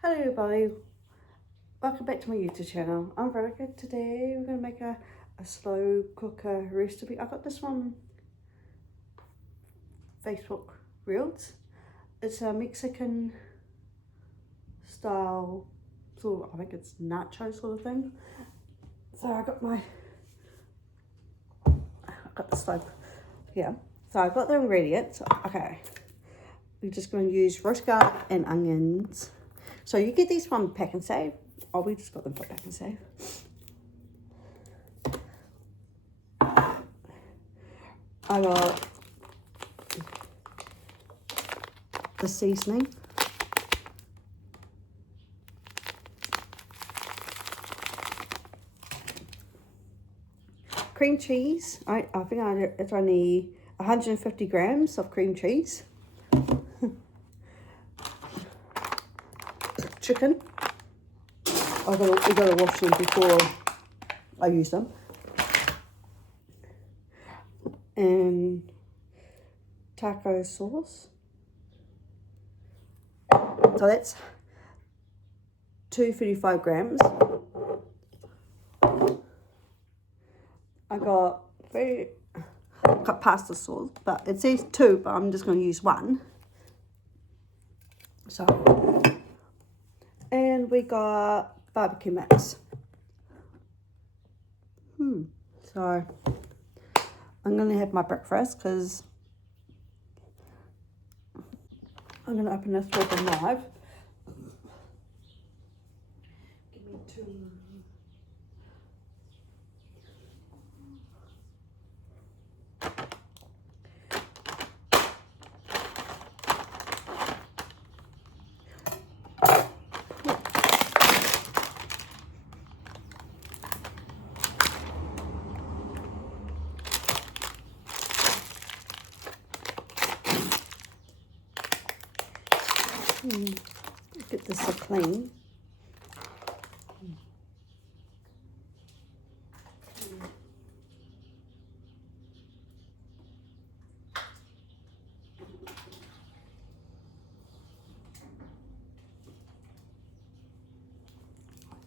Hello everybody, welcome back to my YouTube channel. I'm Veronica. Today we're going to make a slow cooker recipe. I got this from Facebook Reels. It's a Mexican style sort of, I think it's nacho sort of thing. So I got the stove here. So I got the ingredients. Okay, we're just going to use roast garlic and onions. So you get these from Pack and Save. Oh, we just got them from Pack and Save. I got the seasoning. Cream cheese. I think it's only 150 grams of cream cheese. Chicken. We gotta wash them before I use them. And taco sauce. So that's 235 grams. I got pasta sauce, but it says 2, but I'm just going to use 1. So, and we got barbecue mix. So I'm going to have my breakfast because I'm going to open this with a knife. Give me 2. Get this so clean.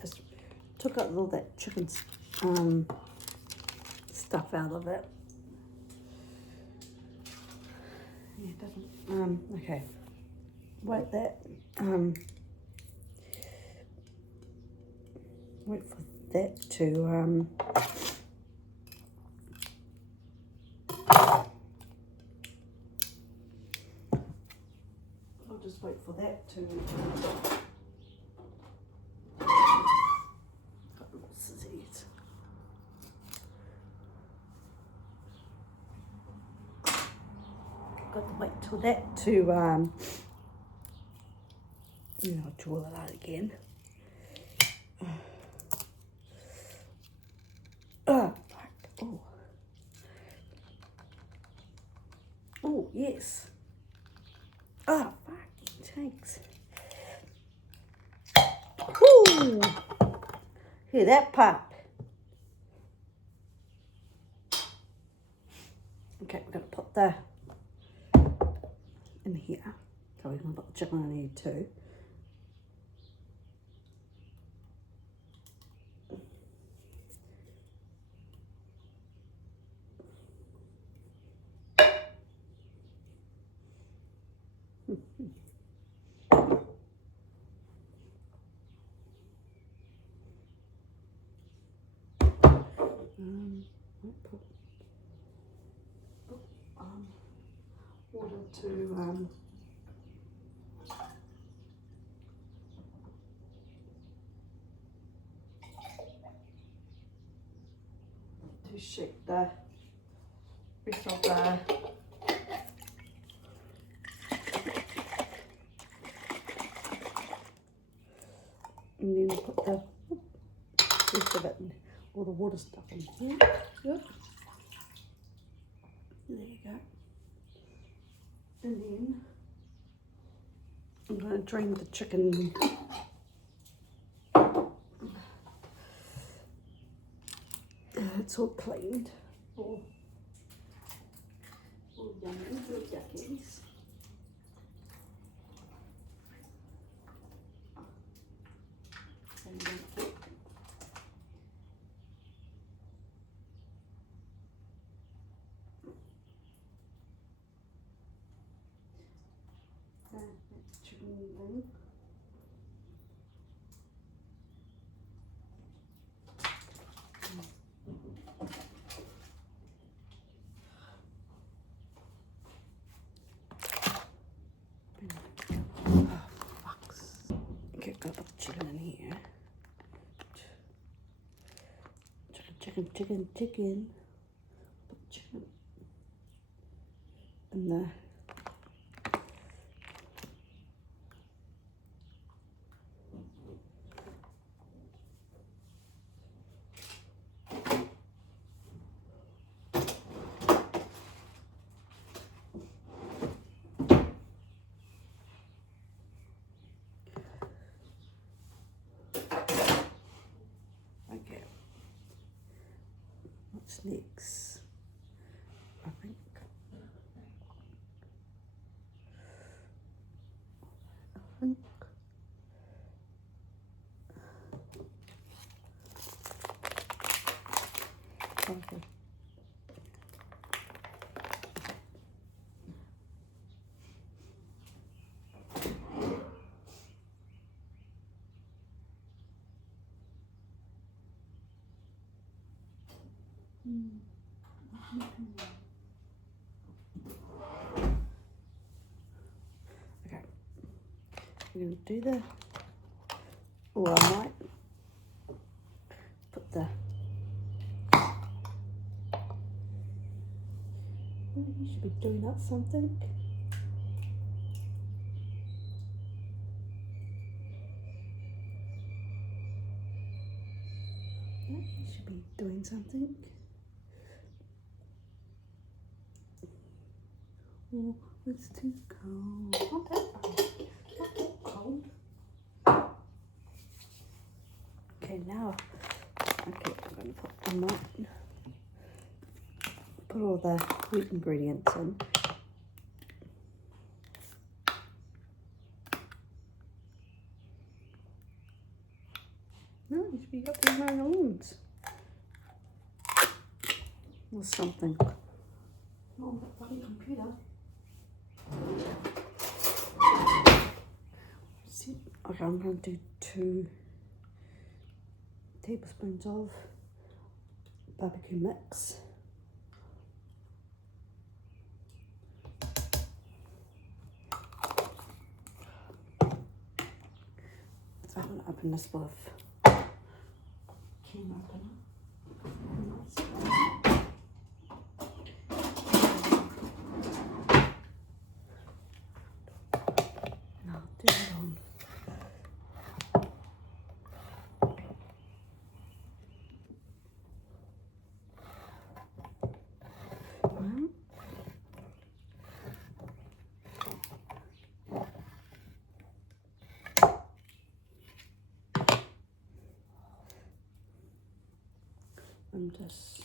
Just took out all that chicken stuff out of it. Yeah, it doesn't. Okay. Wait that. Wait for that to I'll just wait for that to got little scissors. Got to wait till that to I'll draw that out again. Oh, fuck. Oh. Oh, yes. Oh, fucking sakes. Woo! Hear that pop. Okay, we're going to put the in here. So we're going to put the chicken in here too. Water to shake the rest of the and then put the rest of it in, all the water stuff in here. Yep. There you go. And then I'm going to drain the chicken. It's all cleaned. All yummy, little yuckies. chicken. Put chicken in there. Okay. What's next? I think. Okay. Okay. We're going to do the, or I might put the, you should be doing that something. Yeah, you should be doing something. Oh, it's too cold. Not that cold. Not too cold. Okay, now, okay, I'm going to put all the wheat ingredients in. No, you should be up to my own. Or something. Oh, that bloody computer. See, okay, I'm going to do 2 tablespoons of barbecue mix. So I'm going to open this with can opener. Now do it on. I'm just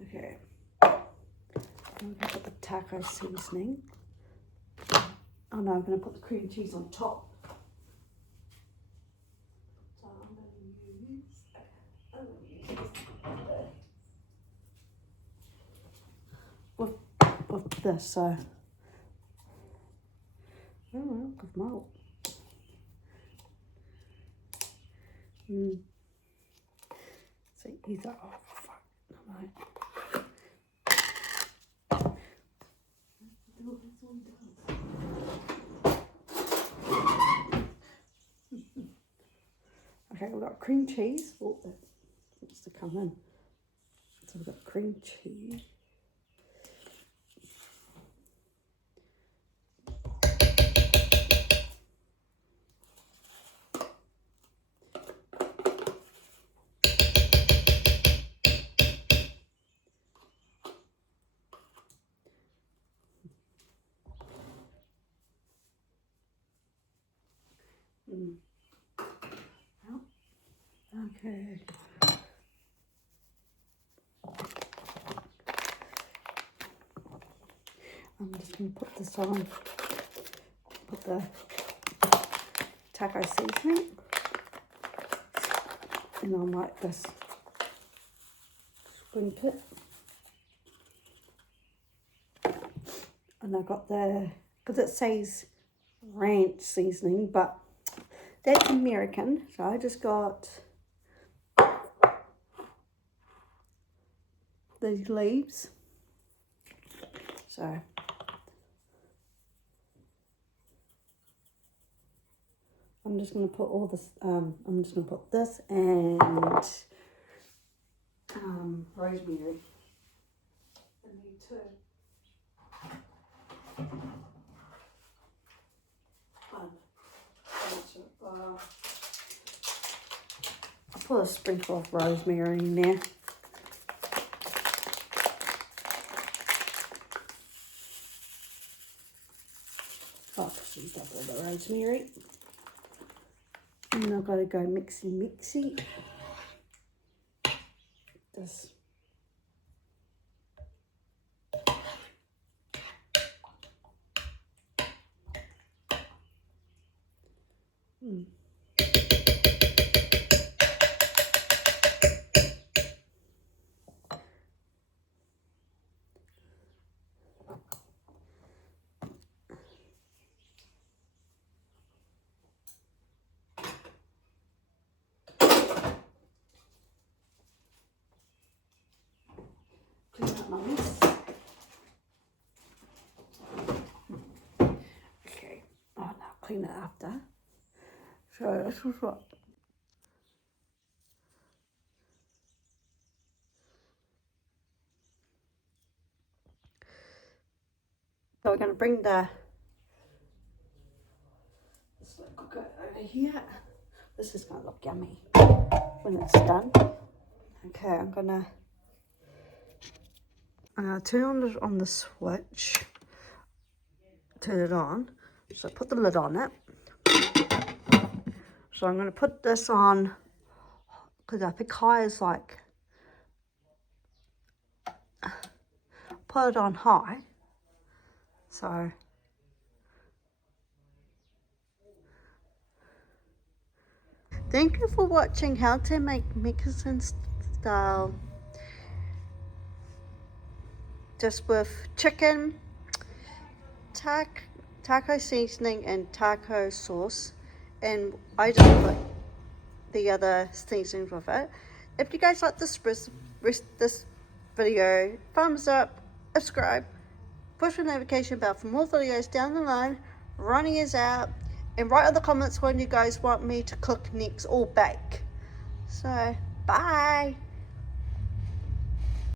okay. I'm going to put the taco seasoning. Oh no, I'm going to put the cream cheese on top. So I'm going to use with this. So oh, good malt. So either oh fuck, no, right. Okay, we've got cream cheese. Oh, that wants to come in. So we've got cream cheese. Okay. I'm just going to put this on. Put the taco seasoning. And I might just squint it. And I got the, because it says ranch seasoning, but that's American. So I just got these leaves. So I'm just going to put all this, I'm just going to put this and rosemary. I need to. I'll put a sprinkle of rosemary in there. Oh, some double the rosemary. And I've got to go mixy. This. Clean up my mess. Okay. Oh, now clean it after. So this was what. So we're going to bring the slow cooker over here. This is going to look yummy when it's done. Okay, I'm going to turn on the switch. Turn it on. So put the lid on it. So I'm going to put this on, because I think high is like, put it on high. So thank you for watching how to make Mexican style, just with chicken, taco seasoning and taco sauce, and I just put the other seasonings with it. If you guys like this video, thumbs up, subscribe, push the notification bell for more videos down the line. Ronnie is out, and write in the comments when you guys want me to cook next or bake. So bye.